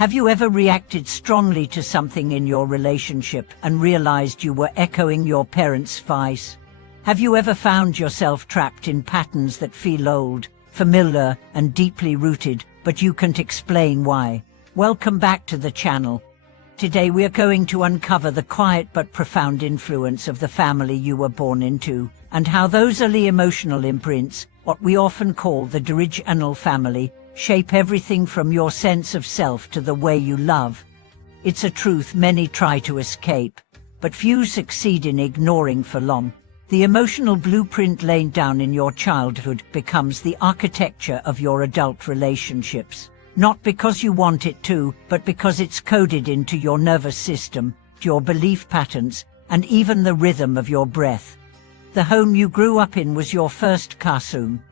Have you ever reacted strongly to something in your relationship and realized you were echoing your parents' vice? Have you ever found yourself trapped in patterns that feel old, familiar, and deeply rooted, but you can't explain why? Welcome back to the channel. Today we are going to uncover the quiet but profound influence of the family you were born into, and how those early emotional imprints, what we often call the original family, shape everything from your sense of self to the way you love. It's a truth many try to escape, but few succeed in ignoring for long. The emotional blueprint laid down in your childhood becomes the architecture of your adult relationships. Not because you want it to, but because it's coded into your nervous system, your belief patterns, and even the rhythm of your breath. The home you grew up in was your first classroom.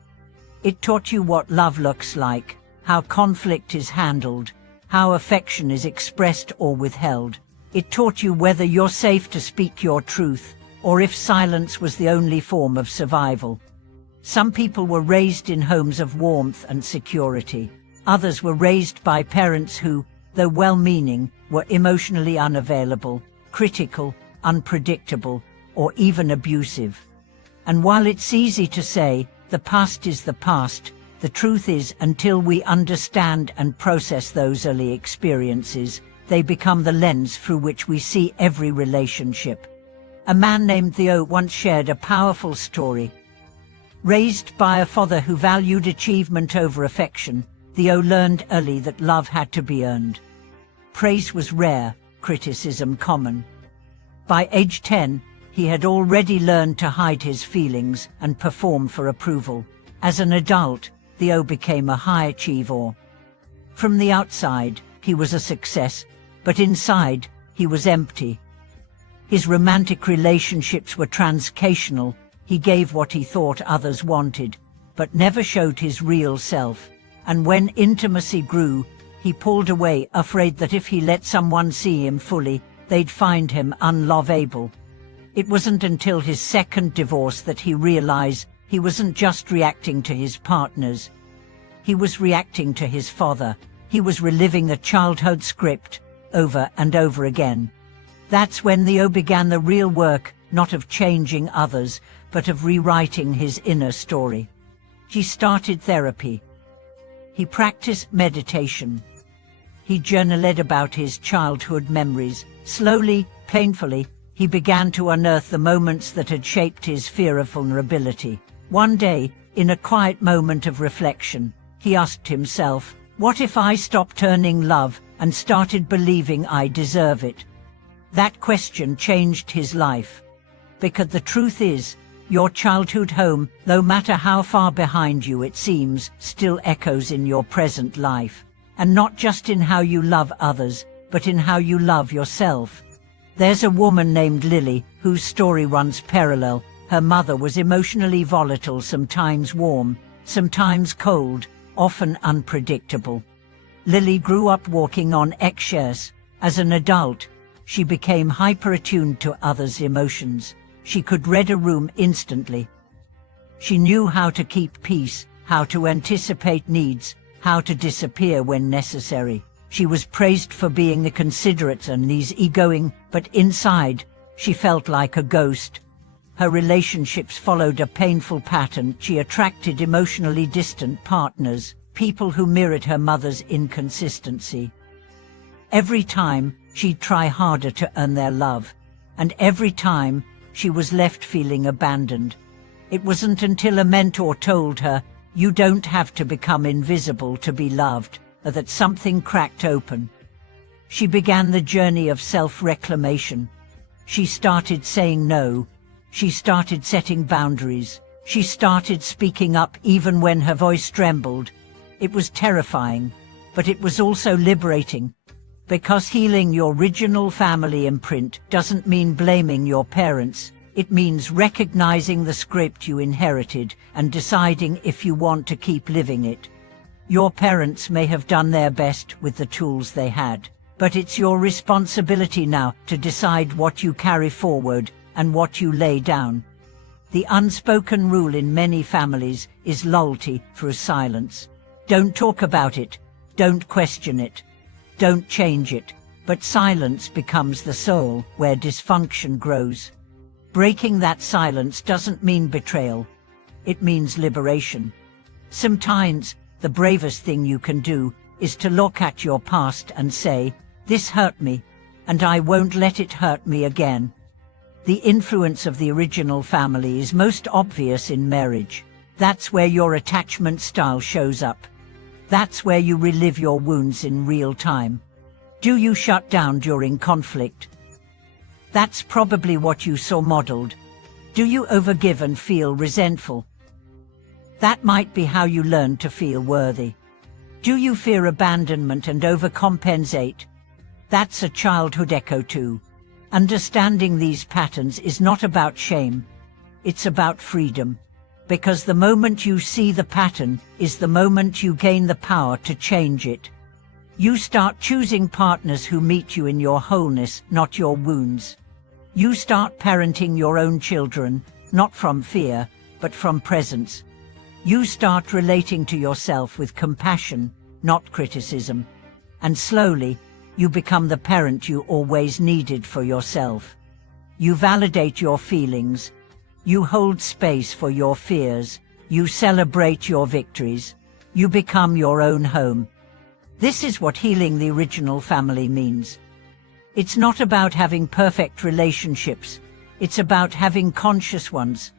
It taught you what love looks like, how conflict is handled, how affection is expressed or withheld. It taught you whether you're safe to speak your truth, or if silence was the only form of survival. Some people were raised in homes of warmth and security. Others were raised by parents who, though well-meaning, were emotionally unavailable, critical, unpredictable, or even abusive. And while it's easy to say, the past is the past, the truth is, until we understand and process those early experiences, they become the lens through which we see every relationship. A man named Theo once shared a powerful story. Raised by a father who valued achievement over affection, Theo learned early that love had to be earned. Praise was rare, criticism common. By age 10, he had already learned to hide his feelings and perform for approval. As an adult, Theo became a high achiever. From the outside, he was a success, but inside, he was empty. His romantic relationships were transactional. He gave what he thought others wanted, but never showed his real self. And when intimacy grew, he pulled away, afraid that if he let someone see him fully, they'd find him unlovable. It wasn't until his second divorce that he realized he wasn't just reacting to his partners. He was reacting to his father. He was reliving the childhood script over and over again. That's when Theo began the real work, not of changing others, but of rewriting his inner story. He started therapy. He practiced meditation. He journaled about his childhood memories. Slowly, painfully, he began to unearth the moments that had shaped his fear of vulnerability. One day, in a quiet moment of reflection, he asked himself, "What if I stopped turning love and started believing I deserve it?" That question changed his life. Because the truth is, your childhood home, no matter how far behind you it seems, still echoes in your present life. And not just in how you love others, but in how you love yourself. There's a woman named Lily, whose story runs parallel. Her mother was emotionally volatile, sometimes warm, sometimes cold, often unpredictable. Lily grew up walking on eggshells. As an adult, she became hyper-attuned to others' emotions. She could read a room instantly. She knew how to keep peace, how to anticipate needs, how to disappear when necessary. She was praised for being the considerate and easygoing, but inside, she felt like a ghost. Her relationships followed a painful pattern. She attracted emotionally distant partners, people who mirrored her mother's inconsistency. Every time, she'd try harder to earn their love, and every time, she was left feeling abandoned. It wasn't until a mentor told her, "You don't have to become invisible to be loved," that something cracked open. She began the journey of self-reclamation. She started saying no. She started setting boundaries. She started speaking up even when her voice trembled. It was terrifying, but it was also liberating. Because healing your original family imprint doesn't mean blaming your parents. It means recognizing the script you inherited and deciding if you want to keep living it. Your parents may have done their best with the tools they had, but it's your responsibility now to decide what you carry forward and what you lay down. The unspoken rule in many families is loyalty through silence. Don't talk about it. Don't question it. don't change it, but silence becomes the soul where dysfunction grows. Breaking that silence doesn't mean betrayal. It means liberation. Sometimes, the bravest thing you can do is to look at your past and say, "This hurt me, and I won't let it hurt me again." The influence of the original family is most obvious in marriage. That's where your attachment style shows up. That's where you relive your wounds in real time. Do you shut down during conflict? That's probably what you saw modeled. Do you overgive and feel resentful? That might be how you learn to feel worthy. Do you fear abandonment and overcompensate? That's a childhood echo too. Understanding these patterns is not about shame. It's about freedom. Because the moment you see the pattern is the moment you gain the power to change it. You start choosing partners who meet you in your wholeness, not your wounds. You start parenting your own children, not from fear, but from presence. You start relating to yourself with compassion, not criticism. And slowly, you become the parent you always needed for yourself. You validate your feelings. You hold space for your fears. You celebrate your victories. You become your own home. This is what healing the original family means. It's not about having perfect relationships. It's about having conscious ones.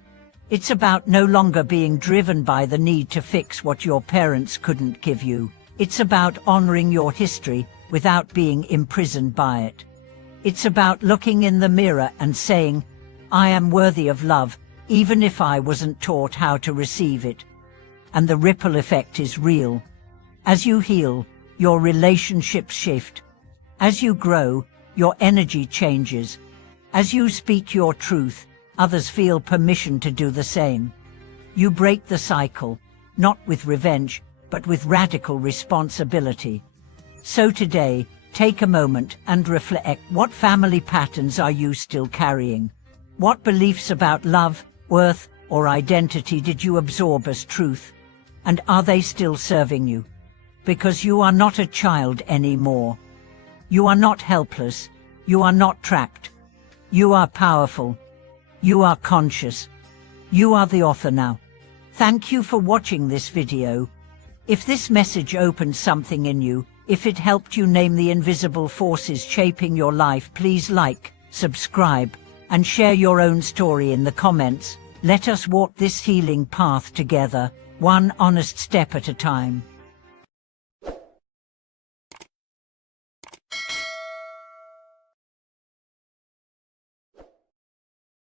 It's about no longer being driven by the need to fix what your parents couldn't give you. It's about honoring your history without being imprisoned by it. It's about looking in the mirror and saying, "I am worthy of love, even if I wasn't taught how to receive it." And the ripple effect is real. As you heal, your relationships shift. As you grow, your energy changes. As you speak your truth, others feel permission to do the same. You break the cycle, not with revenge, but with radical responsibility. So today, take a moment and reflect. What family patterns are you still carrying? What beliefs about love, worth, or identity did you absorb as truth? And are they still serving you? Because you are not a child anymore. You are not helpless. You are not trapped. You are powerful. You are conscious. You are the author now. Thank you for watching this video. If this message opened something in you, if it helped you name the invisible forces shaping your life, please like, subscribe, and share your own story in the comments. Let us walk this healing path together, one honest step at a time.